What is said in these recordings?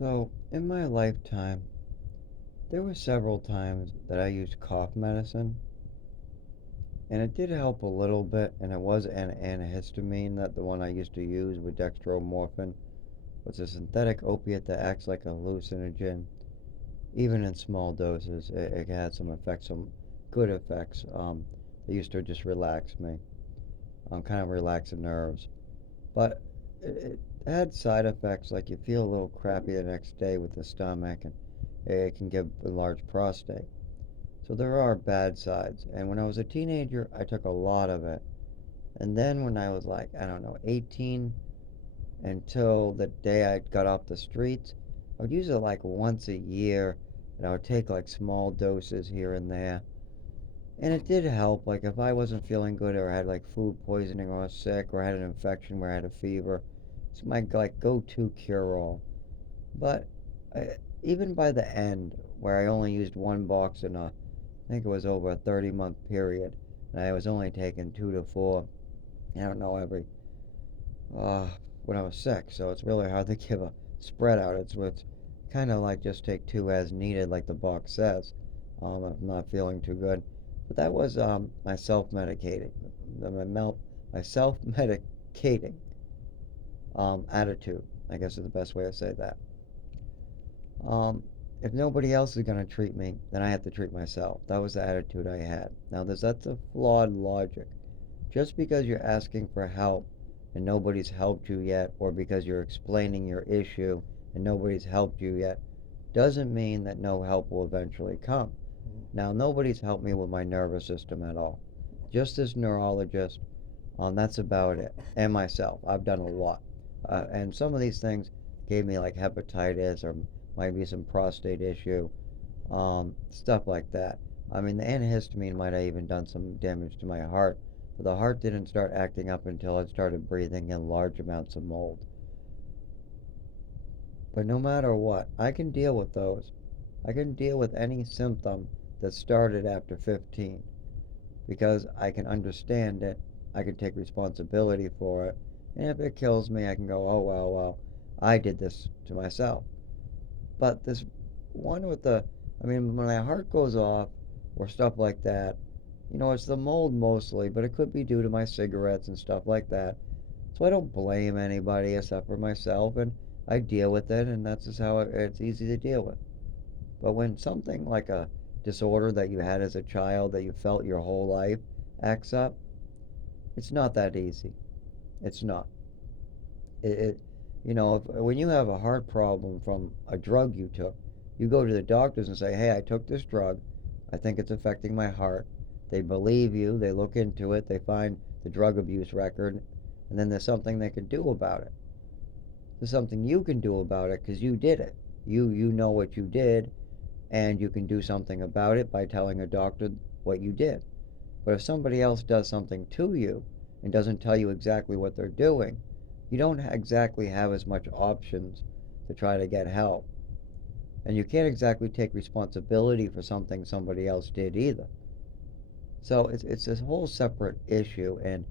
So, in my lifetime, there were several times that I used cough medicine, and it did help a little bit, and it was an antihistamine that the one I used to use with dextromorphin was a synthetic opiate that acts like a hallucinogen. Even in small doses, it had some effects, some good effects. They used to just relax me, kind of relax the nerves. But it had side effects like you feel a little crappy the next day with the stomach, and it can give a large prostate. So there are bad sides. And when I was a teenager, I took a lot of it. And then when I was like, I don't know, 18 until the day I got off the streets, I would use it like once a year. And I would take like small doses here and there. And it did help. Like if I wasn't feeling good or had like food poisoning or was sick or had an infection where I had a fever, it's my like go-to cure-all. But I, even by the end, where I only used one box in I think it was over a 30-month period, and I was only taking 2 to 4. I don't know uh, when I was sick, so it's really hard to give a spread out. It's kind of like just take two as needed, like the box says. If I'm not feeling too good, but that was my self-medicating, my self-medicating attitude. I guess is the best way to say that. Um, if nobody else is going to treat me, then I have to treat myself. That was the attitude I had. Now, that's a flawed logic. Just because you're asking for help and nobody's helped you yet, or because you're explaining your issue and nobody's helped you yet, doesn't mean that no help will eventually come. Now, nobody's helped me with my nervous system at all. Just this neurologist, that's about it. And myself. I've done a lot. And some of these things gave me like hepatitis or might be some prostate issue, stuff like that. I mean, the antihistamine might have even done some damage to my heart, but the heart didn't start acting up until I started breathing in large amounts of mold. But no matter what, I can deal with those. I can deal with any symptom that started after 15 because I can understand it. I can take responsibility for it. And if it kills me, I can go, oh, well, I did this to myself. But this one with I mean, when my heart goes off or stuff like that, it's the mold mostly, but it could be due to my cigarettes and stuff like that. So I don't blame anybody except for myself, and I deal with it, and that's just how it's easy to deal with. But when something like a disorder that you had as a child that you felt your whole life acts up, it's not that easy. It's not. When you have a heart problem from a drug you took, you go to the doctors and say, hey, I took this drug. I think it's affecting my heart. They believe you. They look into it. They find the drug abuse record. And then there's something they can do about it. There's something you can do about it because you did it. You know what you did, and you can do something about it by telling a doctor what you did. But if somebody else does something to you and doesn't tell you exactly what they're doing, you don't exactly have as much options to try to get help. And you can't exactly take responsibility for something somebody else did either. So it's this whole separate issue, and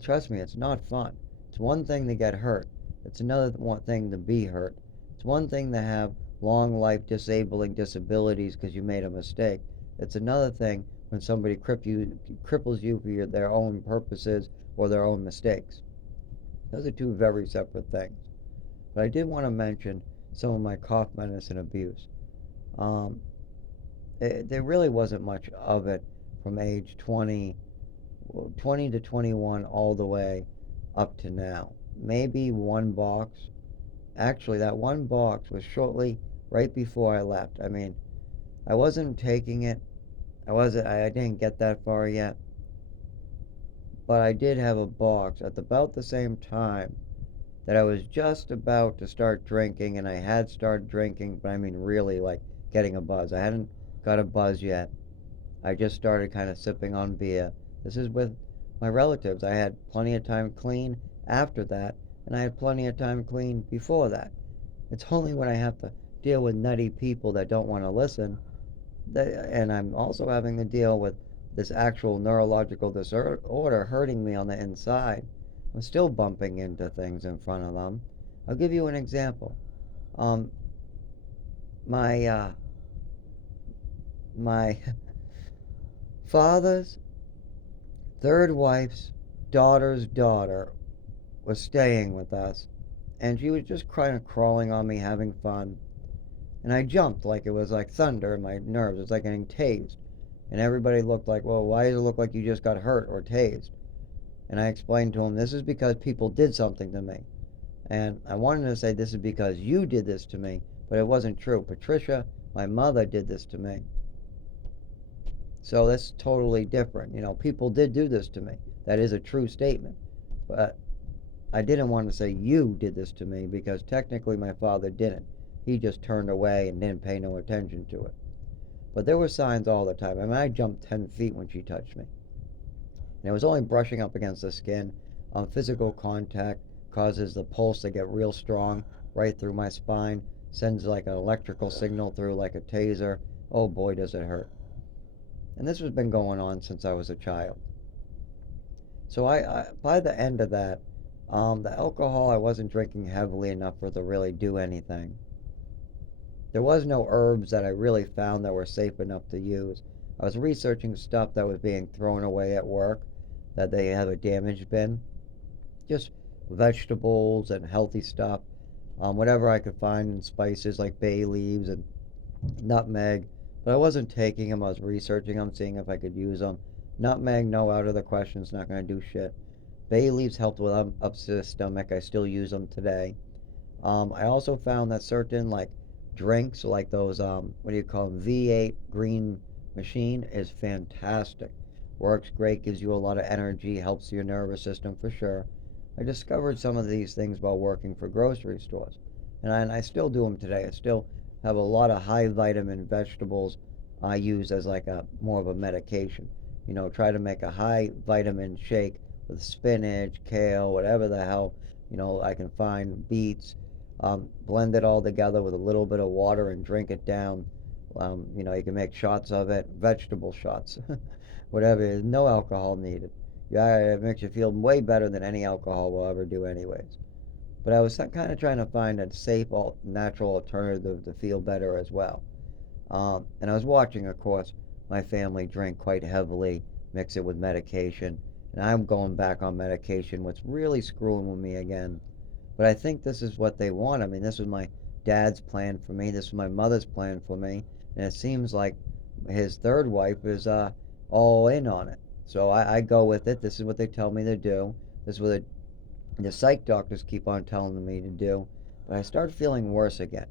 trust me, it's not fun. It's one thing to get hurt. It's another one thing to be hurt. It's one thing to have long life disabling disabilities because you made a mistake. It's another thing when somebody cripples you for their own purposes or their own mistakes. Those are two very separate things. But I did want to mention some of my cough medicine abuse. Um, there really wasn't much of it from age 20 to 21 all the way up to now. Maybe one box. Actually, that one box was shortly right before I left. I mean, I wasn't taking it. I didn't get that far yet, but I did have a box at about the same time that I was just about to start drinking, and I had started drinking, but I mean really like getting a buzz. I hadn't got a buzz yet. I just started kind of sipping on beer. This is with my relatives. I had plenty of time clean after that, and I had plenty of time clean before that. It's only when I have to deal with nutty people that don't want to listen, and I'm also having to deal with this actual neurological disorder hurting me on the inside. I'm still bumping into things in front of them. I'll give you an example. Um, my my father's third wife's daughter's daughter was staying with us, and she was just kind of crawling on me, having fun. And I jumped like it was like thunder in my nerves. It's like getting tased. And everybody looked like, well, why does it look like you just got hurt or tased? And I explained to him, this is because people did something to me. And I wanted to say, this is because you did this to me, but it wasn't true. Patricia, my mother, did this to me. So that's totally different. People did do this to me. That is a true statement. But I didn't want to say you did this to me because technically my father didn't. He just turned away and didn't pay no attention to it. But there were signs all the time. I mean, I jumped 10 feet when she touched me. And it was only brushing up against the skin. Physical contact causes the pulse to get real strong right through my spine, sends like an electrical signal through like a taser. Oh boy, does it hurt. And this has been going on since I was a child. So I by the end of that, the alcohol I wasn't drinking heavily enough for it to really do anything. There was no herbs that I really found that were safe enough to use. I was researching stuff that was being thrown away at work, that they have a damage bin, just vegetables and healthy stuff, whatever I could find in spices like bay leaves and nutmeg. But I wasn't taking them. I was researching them, seeing if I could use them. Nutmeg, no, out of the question. It's not going to do shit. Bay leaves helped with upset stomach. I still use them today. I also found that certain like drinks, like those what do you call them, V8 green machine, is fantastic. Works great, gives you a lot of energy, helps your nervous system for sure. I discovered some of these things while working for grocery stores, and I still do them today. I still have a lot of high vitamin vegetables I use as like a more of a medication. Try to make a high vitamin shake with spinach, kale, whatever the hell I can find, beets, blend it all together with a little bit of water and drink it down. You can make shots of it, vegetable shots, whatever. No alcohol needed. Yeah, it makes you feel way better than any alcohol will ever do, anyways. But I was kind of trying to find a safe, natural alternative to feel better as well. And I was watching, of course, my family drink quite heavily, mix it with medication, and I'm going back on medication, what's really screwing with me again. But I think this is what they want. I mean, this was my dad's plan for me. This was my mother's plan for me. And it seems like his third wife is all in on it. So I go with it. This is what they tell me to do. This is what the psych doctors keep on telling me to do. But I started feeling worse again.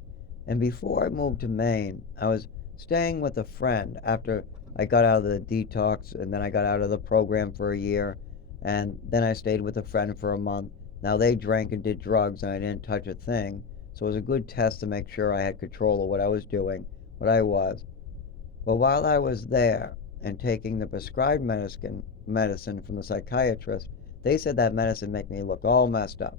And before I moved to Maine, I was staying with a friend after I got out of the detox, and then I got out of the program for a year. And then I stayed with a friend for a month. Now they drank and did drugs, and I didn't touch a thing. So it was a good test to make sure I had control of what I was doing, what I was. But while I was there and taking the prescribed medicine from the psychiatrist, they said that medicine made me look all messed up.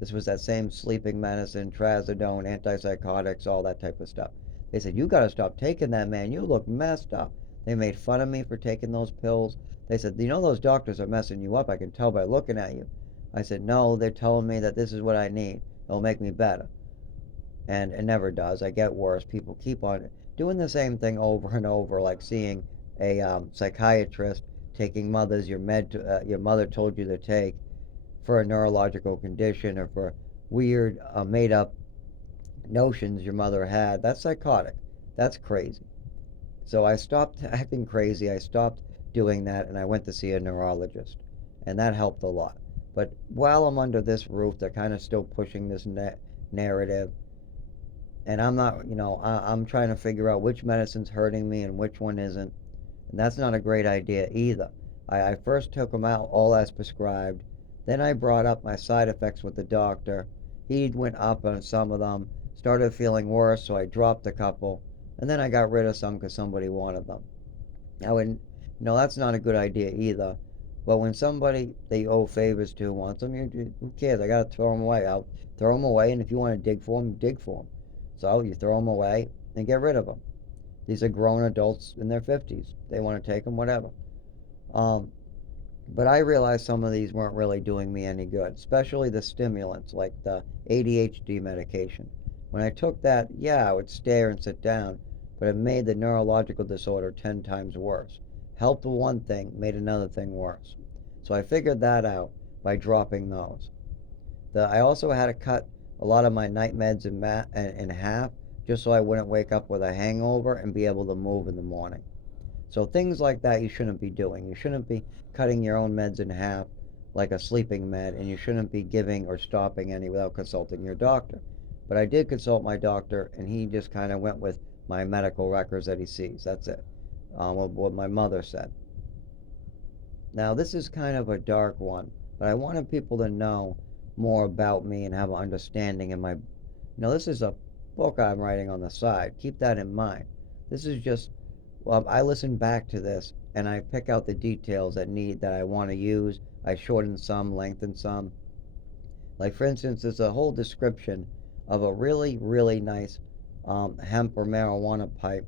This was that same sleeping medicine, trazodone, antipsychotics, all that type of stuff. They said, you gotta stop taking that, man. You look messed up. They made fun of me for taking those pills. They said, those doctors are messing you up. I can tell by looking at you. I said, no, they're telling me that this is what I need. It'll make me better. And it never does. I get worse. People keep on doing the same thing over and over, like seeing a psychiatrist taking your mother told you to take for a neurological condition or for weird made up notions your mother had. That's psychotic. That's crazy. So I stopped acting crazy. I stopped doing that, and I went to see a neurologist, and that helped a lot. But while I'm under this roof, they're kind of still pushing this narrative, and I'm not, I'm trying to figure out which medicine's hurting me and which one isn't, and that's not a great idea either. I first took them out all as prescribed, then I brought up my side effects with the doctor. He went up on some of them, started feeling worse, so I dropped a couple, and then I got rid of some because somebody wanted them. I would, that's not a good idea either. But when somebody they owe favors to wants them, who cares? I gotta throw them away. I'll throw them away, and if you want to dig for them, dig for them. So you throw them away and get rid of them. These are grown adults in their 50s. They want to take them, whatever. Um, but I realized some of these weren't really doing me any good, especially the stimulants like the ADHD medication. When I took that, yeah, I would stare and sit down, but it made the neurological disorder 10 times worse. Helped with one thing, made another thing worse. So I figured that out by dropping those. I also had to cut a lot of my night meds in half just so I wouldn't wake up with a hangover and be able to move in the morning. So things like that you shouldn't be doing. You shouldn't be cutting your own meds in half like a sleeping med, and you shouldn't be giving or stopping any without consulting your doctor. But I did consult my doctor, and he just kind of went with my medical records that he sees. That's it. What my mother said. Now, this is kind of a dark one, but I wanted people to know more about me and have an understanding in my. This is a book I'm writing on the side. Keep that in mind. This is just, well, I listen back to this and I pick out the details that I want to use. I shorten some, lengthen some. Like for instance, there's a whole description of a really, really nice hemp or marijuana pipe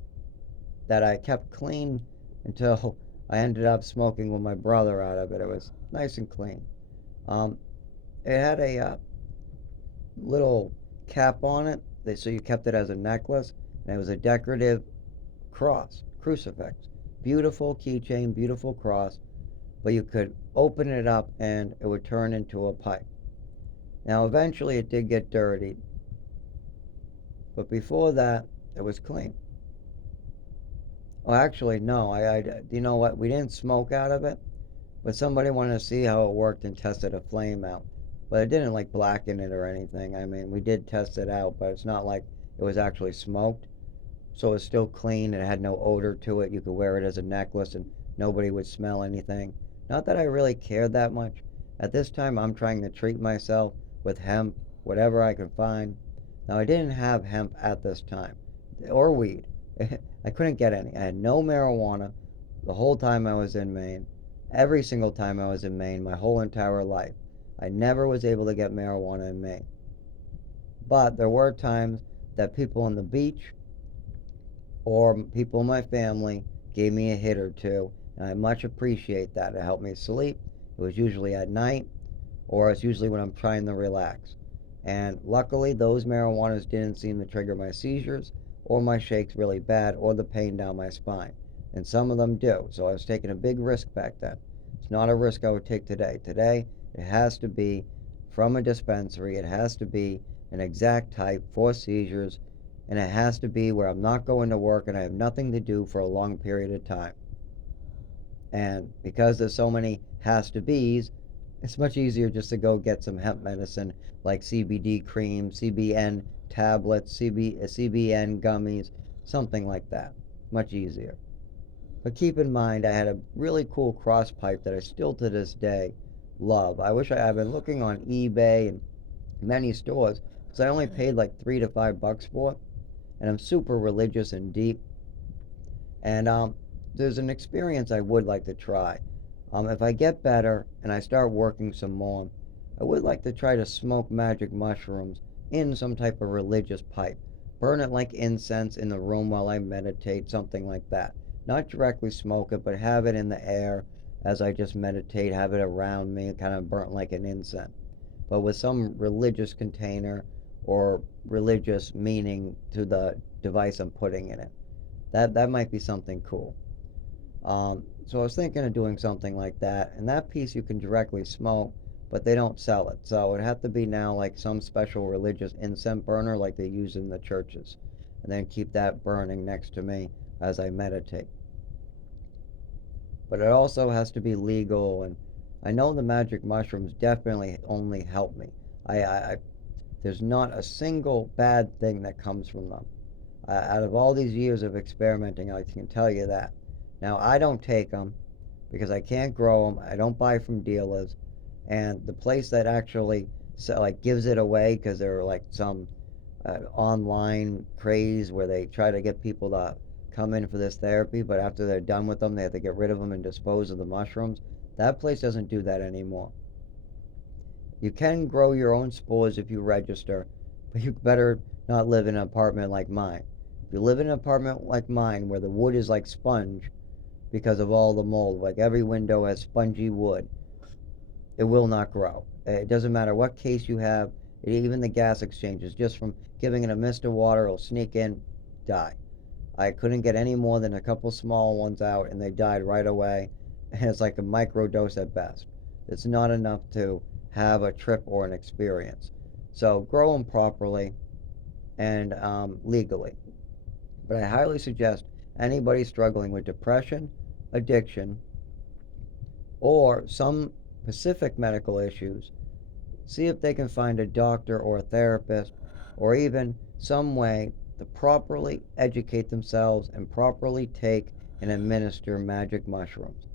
that I kept clean until I ended up smoking with my brother out of it. It was nice and clean. Um, it had a little cap on it, so you kept it as a necklace, and it was a decorative cross, crucifix. Beautiful keychain, beautiful cross, but you could open it up and it would turn into a pipe. Now, eventually it did get dirty, but before that, it was clean. Oh, actually, no. You know what? We didn't smoke out of it, but somebody wanted to see how it worked and tested a flame out. But it didn't like blacken it or anything. I mean, we did test it out, but it's not like it was actually smoked. So it's still clean. It had no odor to it. You could wear it as a necklace and nobody would smell anything. Not that I really cared that much. At this time, I'm trying to treat myself with hemp, whatever I can find. Now, I didn't have hemp at this time, or weed. I couldn't get any. I had no marijuana the whole time I was in Maine. Every single time I was in Maine, my whole entire life. I never was able to get marijuana in Maine. But there were times that people on the beach or people in my family gave me a hit or two, and I much appreciate that. It helped me sleep. It was usually at night, or it's usually when I'm trying to relax. And luckily, those marijuanas didn't seem to trigger my seizures, or my shakes really bad, or the pain down my spine. And some of them do. So I was taking a big risk back then. It's not a risk I would take today. Today, it has to be from a dispensary, it has to be an exact type for seizures, and it has to be where I'm not going to work and I have nothing to do for a long period of time. And because there's so many has to be's, it's much easier just to go get some hemp medicine like CBD cream, CBN tablets, CBN gummies, something like that. Much easier. But keep in mind, I had a really cool cross pipe that I still to this day love. I've been looking on eBay and many stores because I only paid like $3 to $5 for it, and I'm super religious and deep. And there's an experience I would like to try. If I get better and I start working some more, I would like to try to smoke magic mushrooms in some type of religious pipe. Burn it like incense in the room while I meditate, something like that. Not directly smoke it, but have it in the air as I just meditate, have it around me, kind of burnt like an incense. But with some religious container or religious meaning to the device I'm putting in it. That might be something cool. So I was thinking of doing something like that, and that piece you can directly smoke, but they don't sell it. So it'd have to be now like some special religious incense burner like they use in the churches, and then keep that burning next to me as I meditate. But it also has to be legal, and I know the magic mushrooms definitely only help me. I there's not a single bad thing that comes from them. Out of all these years of experimenting, I can tell you that. Now, I don't take them because I can't grow them. I don't buy from dealers. And the place that actually like gives it away because they're like some online craze where they try to get people to come in for this therapy, but after they're done with them, they have to get rid of them and dispose of the mushrooms. That place doesn't do that anymore. You can grow your own spores if you register, but you better not live in an apartment like mine. If you live in an apartment like mine where the wood is like sponge because of all the mold, like every window has spongy wood, it will not grow. It doesn't matter what case you have, Even the gas exchanges, just from giving it a mist of water, it'll sneak in, die. I couldn't get any more than a couple small ones out, and they died right away. And it's like a micro dose at best. It's not enough to have a trip or an experience. So grow them properly and legally. But I highly suggest anybody struggling with depression, addiction, or some specific medical issues, see if they can find a doctor or a therapist or even some way to properly educate themselves and properly take and administer magic mushrooms.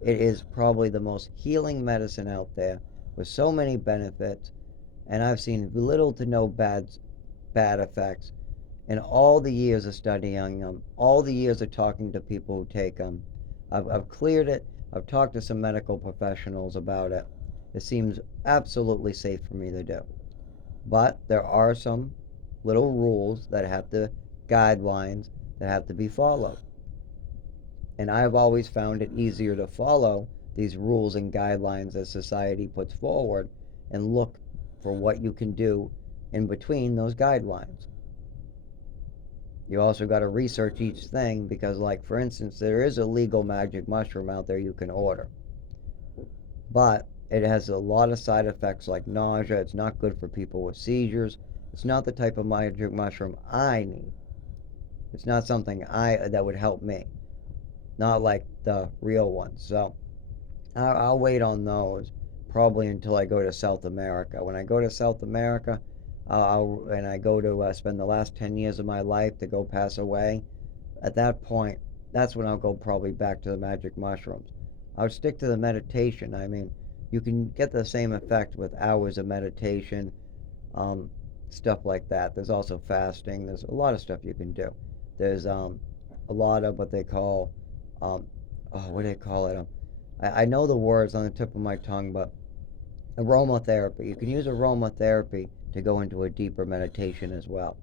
It is probably the most healing medicine out there with so many benefits, and I've seen little to no bad effects in all the years of studying them, all the years of talking to people who take them. I've cleared it. I've talked to some medical professionals about it. It seems absolutely safe for me to do. But there are some little rules that have to, guidelines that have to be followed. And I've always found it easier to follow these rules and guidelines that society puts forward and look for what you can do in between those guidelines. You also got to research each thing because, like, for instance, there is a legal magic mushroom out there you can order, but it has a lot of side effects like nausea. It's not good for people with seizures. It's not the type of magic mushroom I need. It's not something I that would help me. Not like the real ones. So I'll wait on those probably until I go to South America. When I go to South America, and I go to spend the last 10 years of my life to go pass away, at that point, that's when I'll go probably back to the magic mushrooms. I'll stick to the meditation. I mean, you can get the same effect with hours of meditation, um, stuff like that. There's also fasting. There's a lot of stuff you can do. There's a lot of what they call, um, oh, what do they call it? I know the words on the tip of my tongue, but aromatherapy. You can use aromatherapy to go into a deeper meditation as well.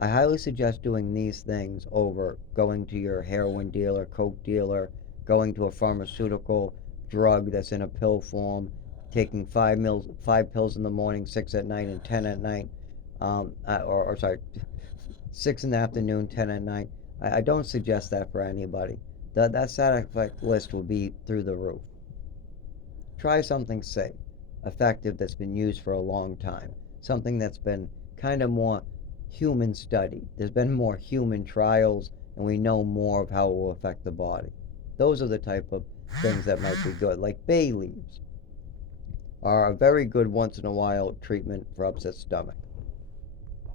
I highly suggest doing these things over going to your heroin dealer, coke dealer, going to a pharmaceutical drug that's in a pill form, taking 5 pills in the morning, 6 at night, and 10 at night, or sorry, 6 in the afternoon, 10 at night. I don't suggest that for anybody. That side effect list will be through the roof. Try something safe, effective, that's been used for a long time, something that's been kind of more human studied. There's been more human trials, and we know more of how it will affect the body. Those are the type of things that might be good, like bay leaves are a very good once in a while treatment for upset stomach.